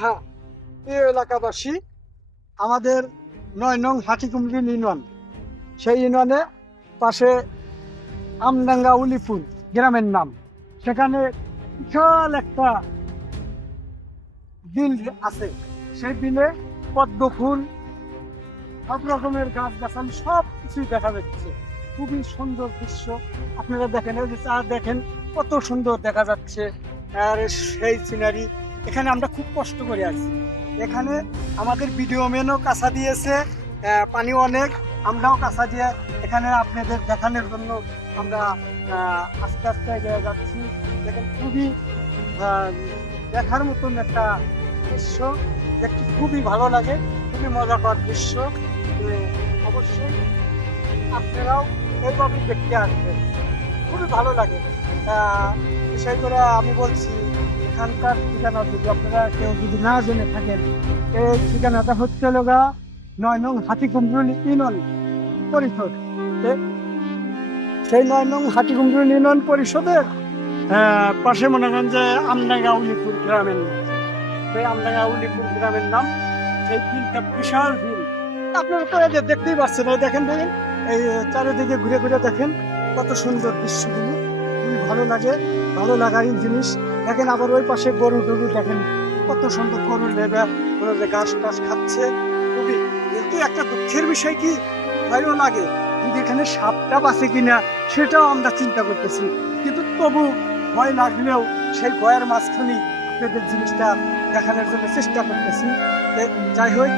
হ্যাঁ, প্রিয় এলাকাবাসী, আমাদের ৯ নং হাটিকুমরি ইউনিয়ন, সেই ইউনিয়নে পাশে আমডাঙ্গা উলিপুর গ্রামের নাম। সেখানে বিশাল একটা বিল আছে। সেই বিলে পদ্ম ফুল, সব রকমের গাছ গাছালি সব কিছুই দেখা যাচ্ছে। খুবই সুন্দর দৃশ্য। আপনারা দেখেন, এই যে চা দেখেন, কত সুন্দর দেখা যাচ্ছে। আর সেই সিনারি, এখানে আমরা খুব কষ্ট করে আছি। এখানে আমাদের ভিডিও ম্যানও কাঁচা দিয়েছে, পানি অনেক, আমরাও কাঁচা দিয়ে এখানে আপনাদের দেখানোর জন্য আমরা আস্তে আস্তে এগিয়ে যাচ্ছি। দেখেন, খুবই আহ, দেখার মতন একটা দৃশ্য, দেখতে খুবই ভালো লাগে, খুবই মজাকর দৃশ্য। অবশ্যই আপনারাও এইভাবে দেখতে আসবেন, খুবই ভালো লাগে। বিশেষ করে আমি বলছি, এখানকার ঠিকানা যদি আপনারা কেউ যদি না জেনে থাকেন, এই ঠিকানাটা হচ্ছে লগা ৯ নং হাটিকুমরুল ইউনিয়ন পরিষদ। সেই ৯ নং হাটিকুমরুল ইউনিয়ন পরিষদের পাশে মনে করেন যে আমডাঙ্গা উলিপুর গ্রামের নাম। সেই আমডাঙ্গা উলিপুর গ্রামের নাম। সেই বিলটা বিশাল বিল, আপনারা তো এই যে দেখতেই পাচ্ছেন। এই দেখেন, দেখেন, এই চারিদিকে ঘুরে ঘুরে দেখেন কত সুন্দর দৃশ্যগুলো, খুবই ভালো লাগে, ভালো লাগারই জিনিস। দেখেন, আবার ওই পাশে গরু টরু দেখেন, কত সুন্দর গরুর লেবা, ওরা যে ঘাস টাস খাচ্ছে। খুবই, কিন্তু একটা দুঃখের বিষয় কি, ভয়ও লাগে, কিন্তু এখানে সাপটা আছে কিনা সেটাও আমরা চিন্তা করতেছি। কিন্তু তবু ভয় লাগলেও সেই ভয়ের মাঝখানে আপনাদের জিনিসটা দেখানোর জন্য চেষ্টা করতেছি। যাই হোক,